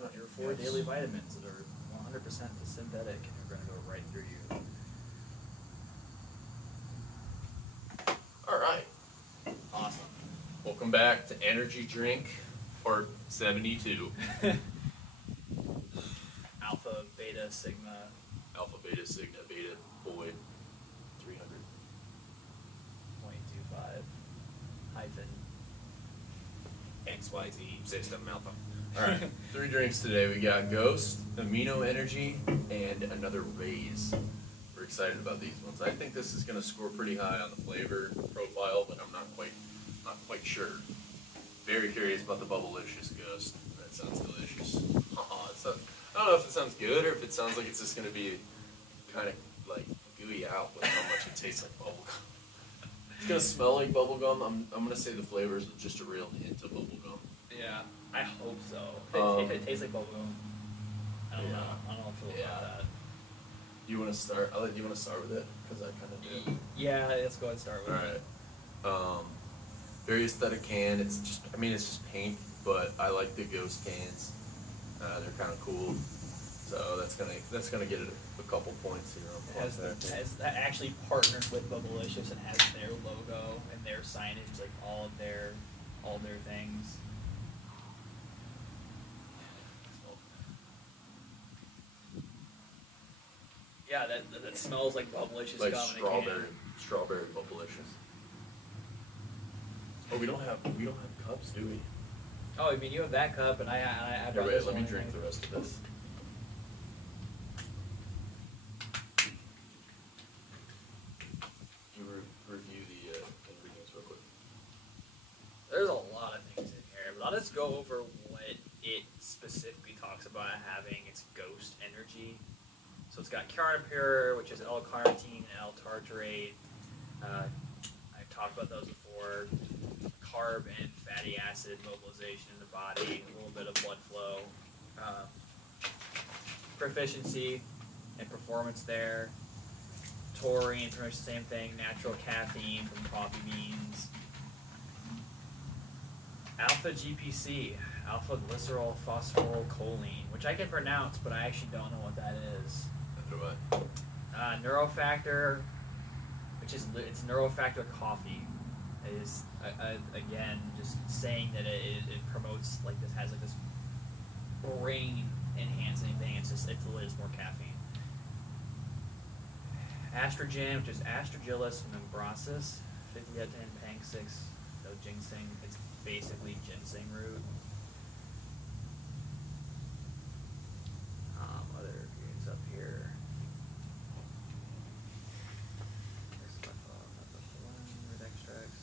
Of your 4 daily vitamins that are 100% synthetic and are going to go right through you. All right. Awesome. Welcome back to Energy Drink Part 72. Alpha, Beta, Sigma. Alpha, Beta, Sigma, Beta, Boy, 300.25 hyphen XYZ system alpha. All right. 3 drinks today. We got Ghost, Amino Energy, and another Raise. We're excited about these ones. I think this is going to score pretty high on the flavor profile, but I'm not quite sure. Very curious about the Bubblicious Ghost. That sounds delicious. I don't know if it sounds good or if it sounds like it's just going to be kind of like gooey out with how much it tastes like bubblegum. It's going to smell like bubblegum. I'm going to say the flavor is just a real hint of bubblegum. Yeah, I hope so. If it tastes like bubblegum, I don't know. I don't know if it'll about that. You want to start? You want to start with it? Because I kind of do. Yeah, let's go ahead and start with it. All right. Very aesthetic can. It's just paint, but I like the Ghost cans. They're kind of cool. So that's gonna get it a couple points here. That actually partners with Bubblicious and has their logo and their signage, like all of their things. Yeah, that smells like Bubblicious. Like strawberry Bubblicious. Oh, we don't have cups, do we? Oh, I mean, you have that cup, and I Here, wait, let me drink the rest of this. You review the ingredients real quick. There's a lot of things in here, but I'll just go over what it specifically talks about having its Ghost energy. So it's got Carnipure, which is L-carnitine and L-tartrate. I've talked about those before. Carb and fatty acid mobilization in the body, a little bit of blood flow. Proficiency and performance there. Taurine, pretty much the same thing. Natural caffeine from coffee beans. Alpha GPC, alpha glycerol phosphorylcholine, which I can pronounce, but I actually don't know what that is. Neurofactor, which is it's Neurofactor coffee. It is again just saying that it promotes like this has like this brain enhancing thing. It's literally just more caffeine. Astrogen, which is Astragalus membrosus, 50 out of 10 Pang 6, no ginseng. It's basically ginseng root. Other ingredients up here. Root extracts.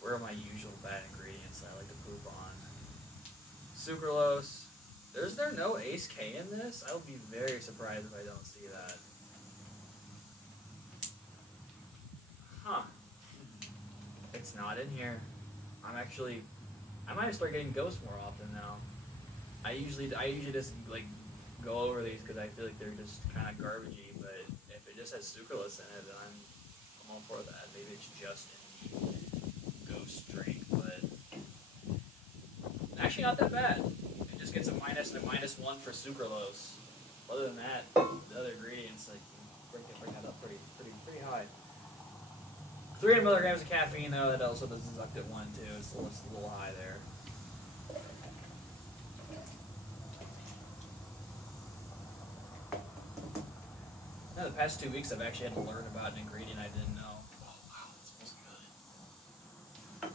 Where are my usual bad ingredients that I like to poop on? Sucralose. Is there no Ace K in this? I would be very surprised if I don't see that. Huh. It's not in here. I might start getting Ghost more often now. I usually just like go over these because I feel like they're just kind of garbagey. But if it just has sucralose in it, then I'm all for that. Maybe it's just in the Ghost drink, but actually not that bad. It just gets a minus and a -1 for sucralose. Other than that, the other ingredients like bring that up pretty high. 300 milligrams of caffeine though. That also does deduct at 1 too. It's a little high there. Now, the past 2 weeks, I've actually had to learn about an ingredient I didn't know. Oh wow, that smells good.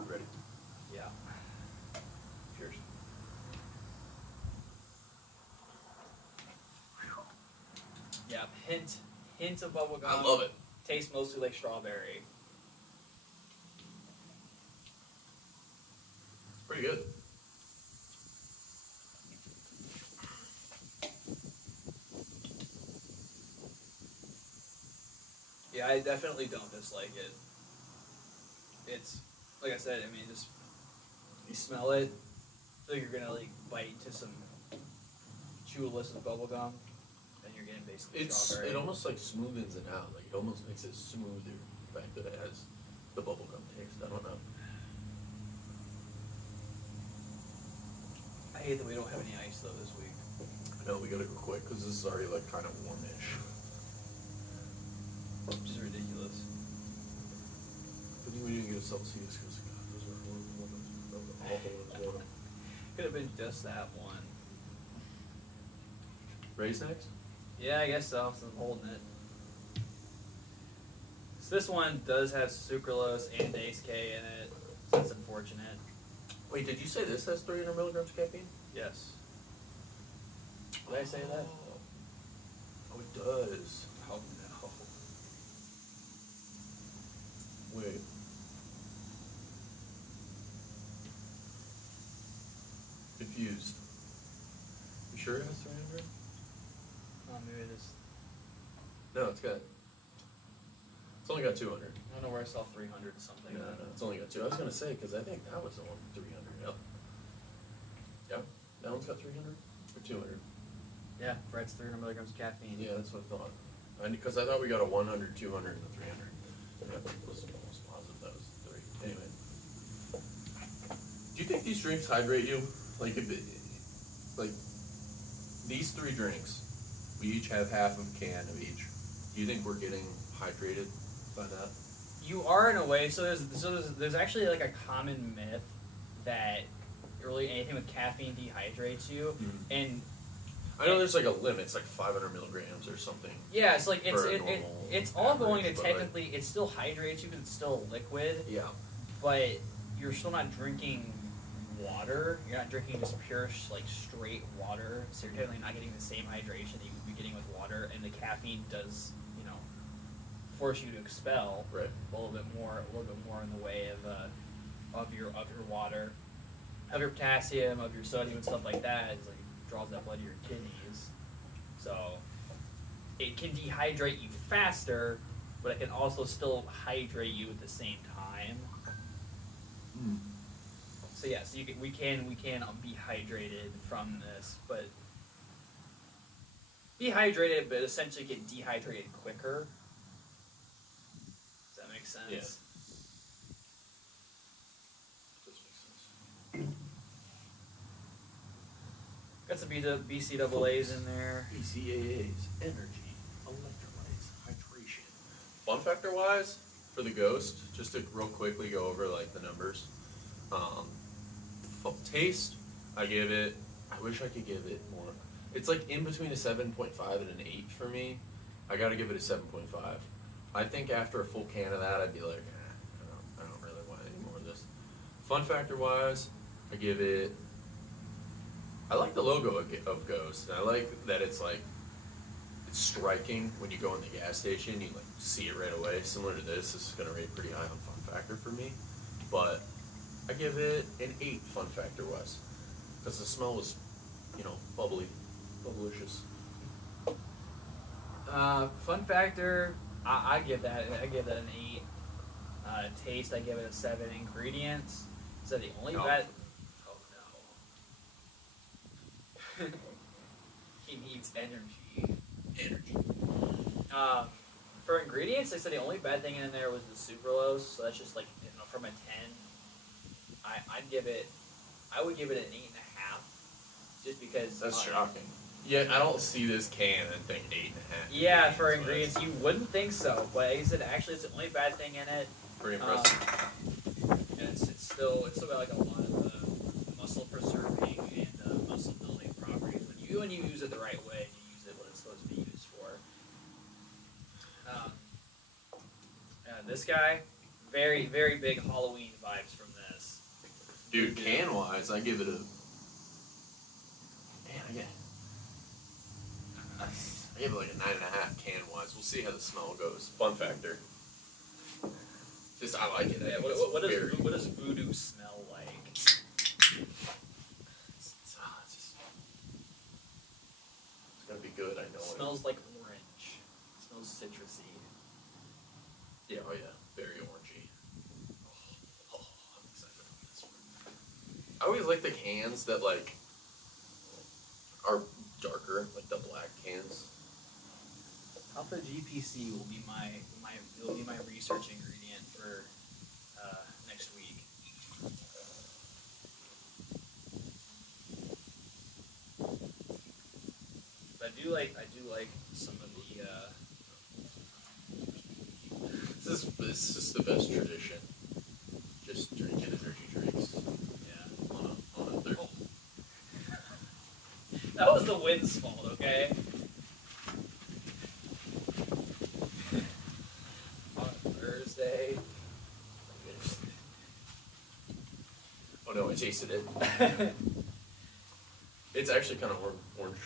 You ready? Yeah. Cheers. Yeah, hint of bubblegum. I love it. Tastes mostly like strawberry. Pretty good. Yeah, I definitely don't dislike it. It's like I said. I mean, just you smell it, feel like you're gonna like bite into some chewless bubble gum, and you're getting basically strawberry. It almost like smoothens it out. Like it almost makes it smoother. The fact that it has the bubblegum taste. I don't know. I hate that we don't have any ice though this week. No, we gotta go quick because this is already like kind of warmish. Which is ridiculous. But we didn't get a Celsius because those are awful ones. Could have been just that one. Raise next? Yeah, I guess so. So I'm holding it. So this one does have sucralose and Ace K in it. So that's unfortunate. Wait, did you say this has 300 milligrams of caffeine? Yes. Did I say that? Oh, it does. Oh no. Wait. Confused. You sure it has 300? Oh, maybe it is. No, it's got. It's only got 200. I don't know where I saw 300 or something. No, it's only got 2. I was gonna say because I think that was the one with 300. Yep. Yep. That one's got 300 or 200. Yeah, Fred's 300 milligrams of caffeine. Yeah, that's what I thought. Because I thought we got a 100, 200, and a 300. Yep, I was almost positive that was 3. Anyway, do you think these drinks hydrate you? Like like these 3 drinks, we each have half of a can of each. Do you think we're getting hydrated by that? You are in a way. So there's actually like a common myth that really anything with caffeine dehydrates you, and I know there's like a limit. It's like 500 milligrams or something. yeah, it's like it's all going to average, but, technically it still hydrates you because it's still a liquid, Yeah. but you're still not drinking water. You're not drinking just pure like straight water, so you're definitely not getting the same hydration that you would be getting with water. And the caffeine does, force you to expel Right. a little bit more in the way of your water, of your potassium, of your sodium and stuff like that. It's like draws that blood to your kidneys, so it can dehydrate you faster, but it can also still hydrate you at the same time. Mm. So yeah, so we can be hydrated from this, but dehydrated, but essentially get dehydrated quicker. Does that make sense? Yeah. Does make sense. Got some BCAAs in there. BCAAs, energy, electrolytes, hydration. Fun factor wise, for the Ghost, just to real quickly go over like the numbers. Taste, I wish I could give it more. It's like in between a 7.5 and an 8 for me. I gotta give it a 7.5. I think after a full can of that, I'd be like, I don't really want any more of this. Fun factor wise, I like the logo of Ghost, and I like that it's striking when you go in the gas station. You like see it right away. Similar to this is gonna rate pretty high on fun factor for me, but I give it an 8 fun factor wise because the smell was, bubbly, bubblicious. Fun factor, I give that an 8. Taste, I give it a 7. Ingredients, so the only bad. Oh no. He needs energy. For ingredients, they said the only bad thing in there was the sucralose. So that's just like from a 10. I would give it an 8.5, just because. That's shocking. Yeah, I don't see this can and think 8.5. Yeah, for ingredients, you wouldn't think so, but like I said, actually, it's the only bad thing in it. Pretty impressive. And it's still got like a lot of muscle preserving and muscle building properties when you use it the right way. You use it what it's supposed to be used for. This guy, very very big Halloween vibes from this. Dude, can wise, I give it a. I give it like a 9.5 can wise. We'll see how the smell goes. Fun factor. I like it. Yeah, what does voodoo smell like? It's gonna be good. I know It smells like orange. It smells citrusy. Yeah, oh yeah, very orangey. Oh, I'm excited about this one. I always like the cans that like are darker, like the black cans. Alpha GPC will be my research ingredient for next week. But I do like some of the. This is just the best tradition. Just drinking energy drinks Yeah. on a Thursday. Oh. That was the wind's fault, okay? On a Thursday. Oh no, I tasted it. It's actually kind of orange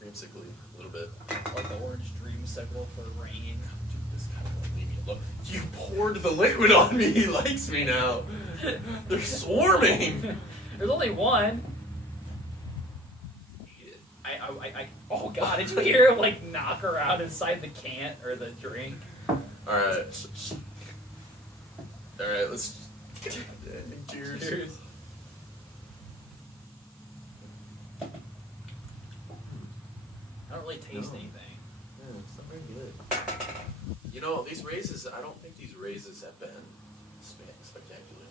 creamsicle a little bit. Like the orange dreamsicle for rain. Dude, this guy won't leave me alone. You poured the liquid on me. He likes me now. They're swarming. There's only one. Eat it. Oh god, did you hear him like knock her out inside the can or the drink? Alright. Alright, let's. Cheers. Cheers. I don't really taste No. anything. Yeah, it's not very good. You know, these raises, I don't think these raises have been spectacular.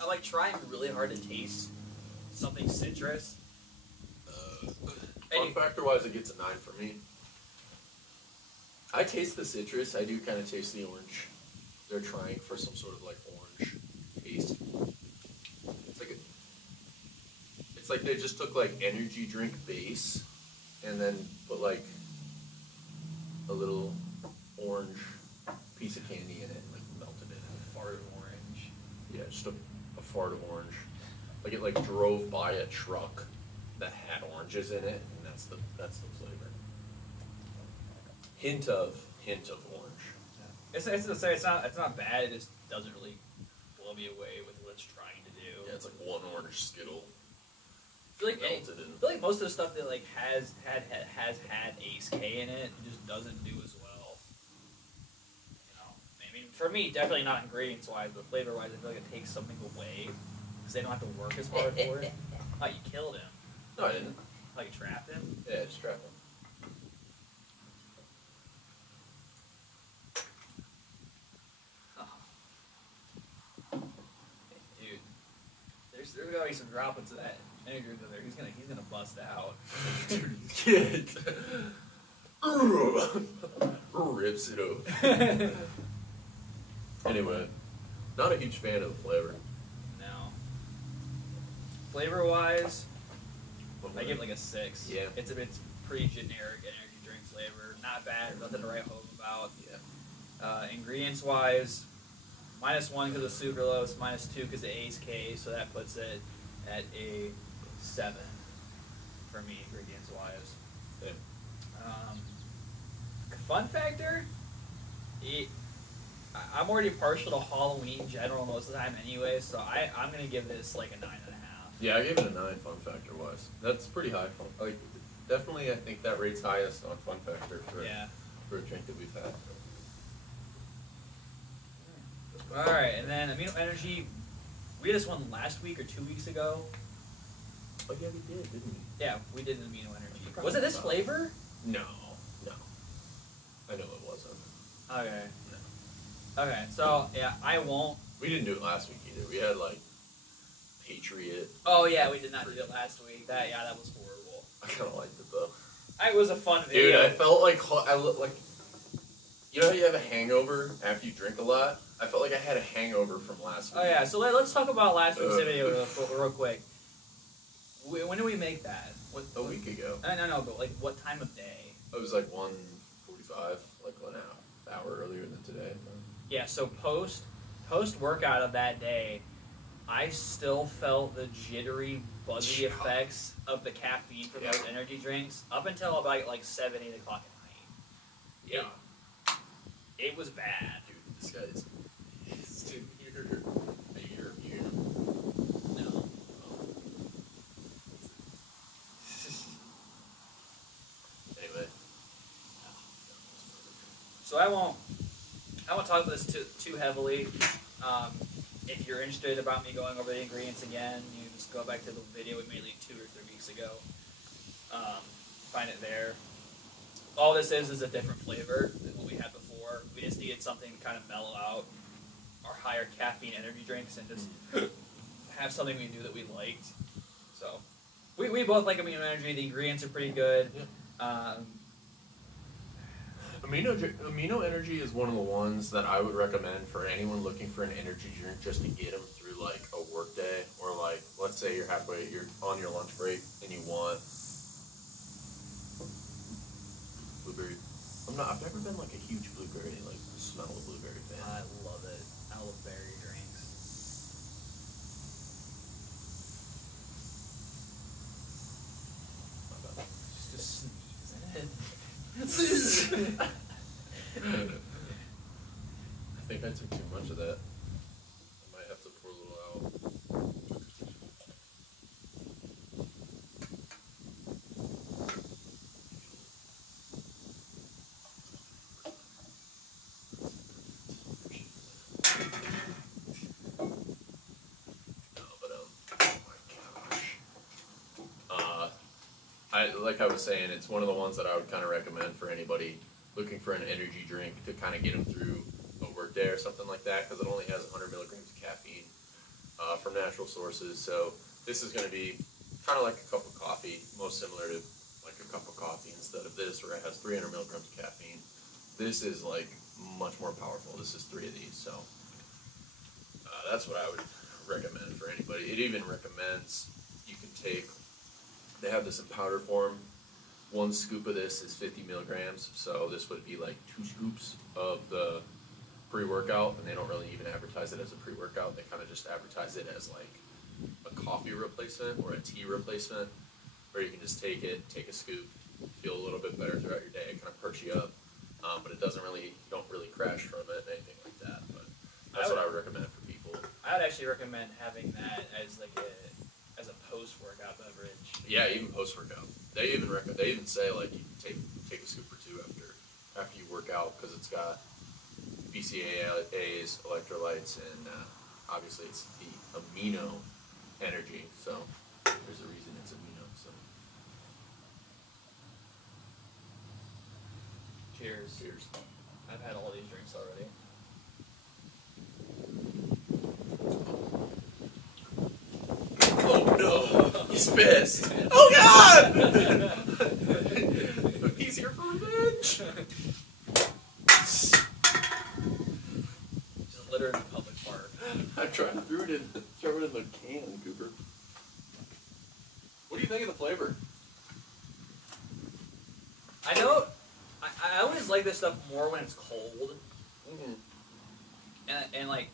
I like trying really hard to taste something citrus. Fun factor wise, it gets a 9 for me. I taste the citrus. I do kind of taste the orange. They're trying for some sort of like orange taste. It's like they just took like energy drink base and then put like a little orange piece of candy in it and like melted it in. Fart orange. Yeah, just a fart of orange. Like it like drove by a truck that had oranges in it, and that's the flavor. Hint of orange. It's not bad. It just doesn't really blow me away with what it's trying to do. Yeah, it's like one orange Skittle. I feel melted in. like most of the stuff that like has had Ace K in it just doesn't do as well. You know, I mean, for me, definitely not ingredients wise, but flavor wise, I feel like it takes something away because they don't have to work as hard for it. Oh, you killed him. No, I didn't. Oh, you trapped him. Yeah, just trap them. Dude, there's gotta be some droplets of that energy drink in there. He's gonna bust out. Kid. Rips it open. Anyway, not a huge fan of the flavor. No. Flavor wise, I give it like a 6. Yeah. It's pretty generic energy drink flavor. Not bad. Nothing to write home about. Yeah. Ingredients wise, -1 because of sucralose, -2 because of Ace K, so that puts it at a 7 for me, ingredients wise. Yeah. Fun factor, I'm already partial to Halloween general most of the time anyway, so I'm gonna give this like a 9.5. Yeah, I gave it a 9 fun factor wise. That's pretty high fun. Like, definitely, I think that rates highest on fun factor for a drink that we've had. All right, and then Amino Energy, we had this one last week or 2 weeks ago. Oh yeah, we did, didn't we? Yeah, we did an Amino Energy. forgot Was it this about flavor? No. I know it wasn't. Okay. Okay, so yeah, I won't. We didn't do it last week either. We had like Patriot. Oh yeah, we did not do it last week. That was horrible. I kind of liked it though. It was a fun video. Dude, I felt like I looked like. You know how you have a hangover after you drink a lot? I felt like I had a hangover from last week. Oh yeah, so let's talk about last week's video real quick. When did we make that? A week ago. No, but like what time of day? It was like 1:45, like an hour earlier than today. Yeah, so post workout of that day, I still felt the jittery, buzzy effects of the caffeine from those energy drinks up until about like 7, 8 o'clock at night. Yeah. It was bad. Dude, this guy is dude, you're No. So I won't talk about this too heavily. If you're interested about me going over the ingredients again, you just go back to the video we made like 2 or 3 weeks ago. Find it there. All this is a different flavor than what we had before. We just needed something to kind of mellow out our higher caffeine energy drinks and just have something we knew that we liked. So we both like Amino Energy. The ingredients are pretty good. Yeah. Amino Energy is one of the ones that I would recommend for anyone looking for an energy drink just to get them through like a work day, or like let's say you're on your lunch break and you want blueberry. I've never been like a huge blueberry like smell of blueberry fan. I love it. I love berry drinks. Just sneeze in it. I think I took too much of that. I might have to pour a little out. Like I was saying, it's one of the ones that I would kind of recommend for anybody looking for an energy drink to kind of get them through a work day or something like that, because it only has 100 milligrams of caffeine from natural sources. So this is going to be kind of like a cup of coffee, most similar to like a cup of coffee instead of this, where it has 300 milligrams of caffeine. This is like much more powerful. This is 3 of these, so that's what I would recommend for anybody. It even recommends you can take. They have this in powder form. 1 scoop of this is 50 milligrams, so this would be like 2 scoops of the pre-workout, and they don't really even advertise it as a pre-workout. They kind of just advertise it as like a coffee replacement or a tea replacement, where you can just take it, take a scoop, feel a little bit better throughout your day. It kind of perks you up, but it doesn't really, you don't really crash from it, anything like that. But that's what I would recommend for people. I would actually recommend having that as like a post-workout beverage. Yeah, even post-workout. They even say like you can take a scoop or 2 after you work out, because it's got BCAAs, electrolytes, and obviously it's the amino energy. So there's a reason it's amino. So cheers. Cheers. I've had all these drinks already. Oh no! He's pissed! Oh god! He's here for revenge! Just litter in the public park. I'm trying to throw it in the can, Cooper. What do you think of the flavor? I know, I always like this stuff more when it's cold. Mm-hmm. And like...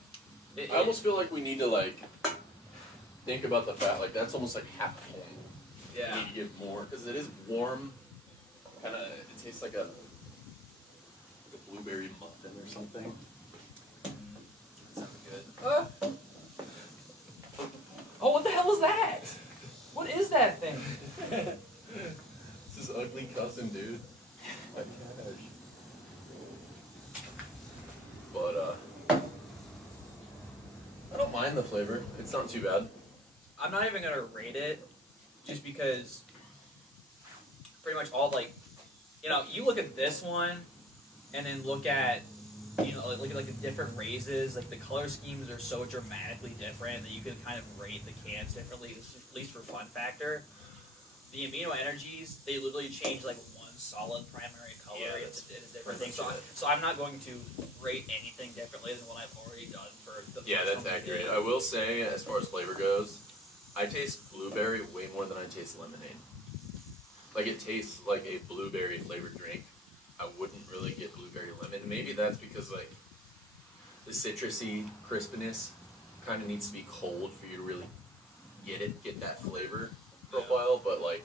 I almost feel like we need to like think about the fact, like that's almost like half a can. Yeah. We need to give more, because it is warm. Kind of, it tastes like a blueberry muffin or something. Sounds good. Oh, what the hell is that? What is that thing? This is ugly cousin, dude. My gosh. But I don't mind the flavor. It's not too bad. I'm not even gonna rate it, just because pretty much all like, you know, you look at this one, and then look at, you know, look at like the different raises. Like the color schemes are so dramatically different that you can kind of rate the cans differently, at least for fun factor. The amino energies, they literally change like one solid primary color. Yeah, it's a different thing. So I'm not going to rate anything differently than what I've already done for the first Yeah, that's one. accurate. I will say, as far as flavor goes, I taste blueberry way more than I taste lemonade. Like, it tastes like a blueberry flavored drink. I wouldn't really get blueberry lemon. Maybe that's because, like, the citrusy crispiness kind of needs to be cold for you to really get that flavor profile. But, like,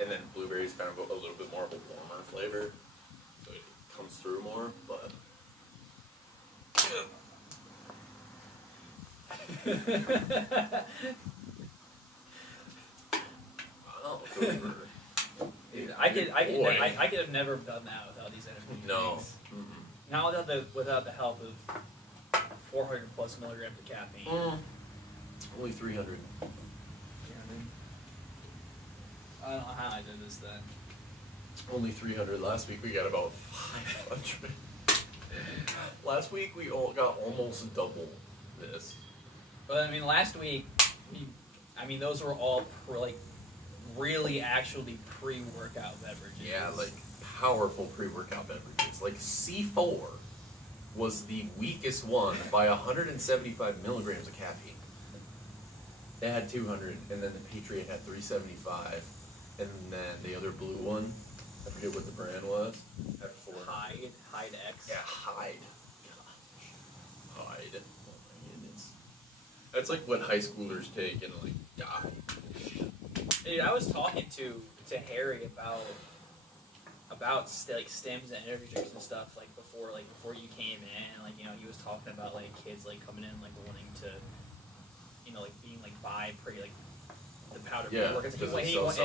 and then blueberry is kind of a little bit more of a warmer flavor, so it comes through more, but... Oh, I could have never done that without these energy drinks. No. Not without the help of 400 plus milligrams of caffeine. Only 300. Yeah, I don't know how I did this then. Only 300. Last week we got about 500. Last week we all got almost double this. But I mean, last week, those were all really actually pre-workout beverages. Yeah, like powerful pre-workout beverages. Like C4 was the weakest one by 175 milligrams of caffeine. It had 200, and then the Patriot had 375, and then the other blue one, I forget what the brand was, had 400. Hyde X. Yeah, Hyde. Gosh. Hyde. Oh my goodness. That's like what high schoolers take and like die. Dude, I was talking to Harry about stems and energy drinks and stuff before you came in. Like, he was talking about kids coming in wanting to, being buy the powder pre-workouts.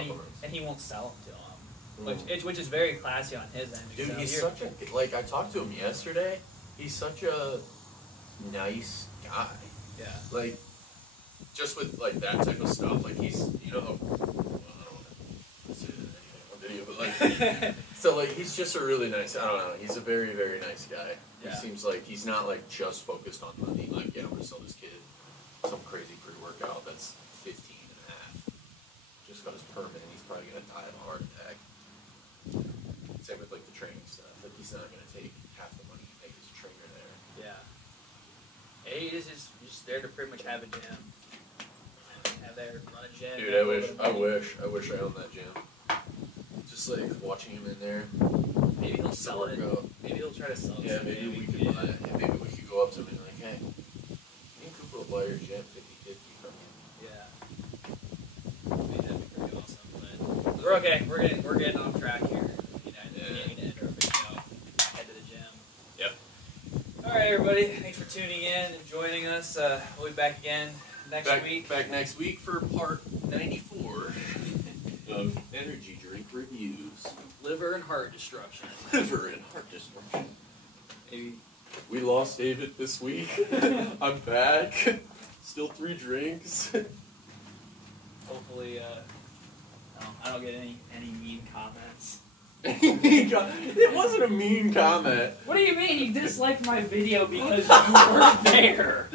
And he won't sell them to them, which is very classy on his end. Dude, so he's such a I talked to him yesterday. He's such a nice guy. Yeah. Just with that type of stuff. He's I don't want to say anything on video, but so he's just a really nice. I don't know. He's a very very nice guy. Yeah. He seems like he's not just focused on money. I'm gonna sell this kid some crazy pre-workout that's 15 and a half. Just got his permit, he's probably gonna die of a heart attack. Same with the training stuff. He's not gonna take half the money he makes as a trainer there. Yeah. He is just there to pretty much have a gym. Run a gym. Dude, I wish I owned that gym. Just watching him in there. Maybe he'll sell it. Maybe he'll try to sell it. Yeah, maybe we could buy it. Yeah, maybe we could go up to him and be hey, me and Cooper will buy your gym 50-50 from you. Yeah. Maybe that'd be pretty awesome. But we're okay. We're getting off track here. We need to end our video. Head to the gym. Yep. All right, everybody. Thanks for tuning in and joining us. We'll be back again next week. Back next week for part 94 of energy drink reviews. Liver and heart destruction. Liver and heart destruction. Maybe. We lost David this week. I'm back. Still 3 drinks. Hopefully, I don't get any mean comments. It wasn't a mean comment. What do you mean? You disliked my video because you weren't there.